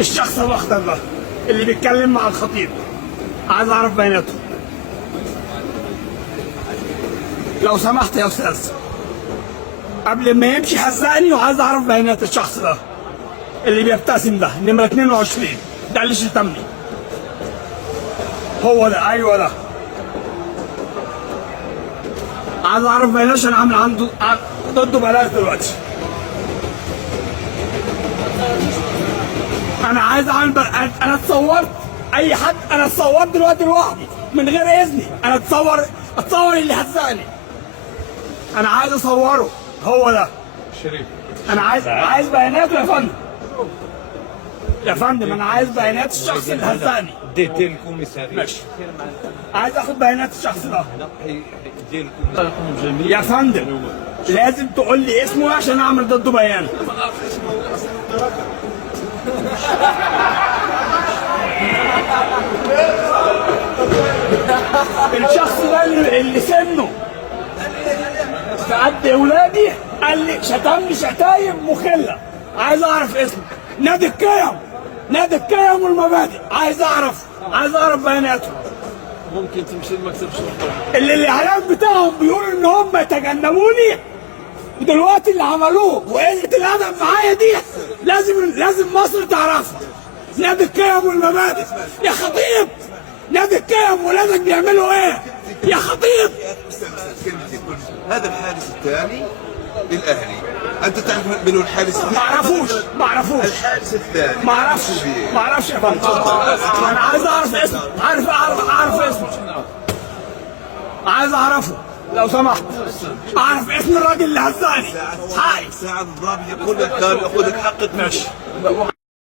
الشخص الاخضر ده اللي بيتكلم مع الخطيب، عايز اعرف بياناته لو سمحت يا استاذ. قبل ما يمشي هزقني، وعايز اعرف بيانات الشخص ده اللي بيبتسم ده، نمرة 22 ده اللي شتمني. هو ده، ايوه ده. عايز اعرف بيانات عشان عامل ضده بلاغ دلوقتي. انا عايز اعمل انا اتصورت اي حد، انا اتصورت دلوقتي لوحدي من غير اذني. انا اتصور اللي هزقني، انا عايز اصوره. هو ده شريف. انا عايز بياناته يا فندم. يا فندم انا عايز بيانات الشخص اللي هزقني. ديتي الكوميساري. ماشي، عايز اخد بيانات الشخص ده. ديال الكوميساري. يا فندم لازم تقول لي اسمه عشان اعمل ضده بيان. الشخص ده اللي سنه في قد اولادي قال لي شتمني شتايم مخله. عايز اعرف اسمه. نادي القيم والمبادئ. عايز اعرف بياناته. ممكن تمشي لمكتب الشرطه. الاعلام بتاعهم بيقول ان هم تجنبوني، ودلوقتي اللي عملوه وقله الادب معايا دي لازم مصر تعرفها. نادي القيم والمبادئ يا خطيب. نادي القيم ولادك بيعملوا ايه يا خطيب؟ هذا الحارس الثاني للاهلي، انت تعرف من هو الحارس الثاني؟ ما اعرفوش. الحارس الثاني ما اعرفش يا فندم. انا عايز اعرف اسمه. اعرف اسمه. عايز اعرفه لو سمحت. اعرف اسم الراجل اللي هزقني. ساعد الضابط يقول لك خذك حقك. ماشي.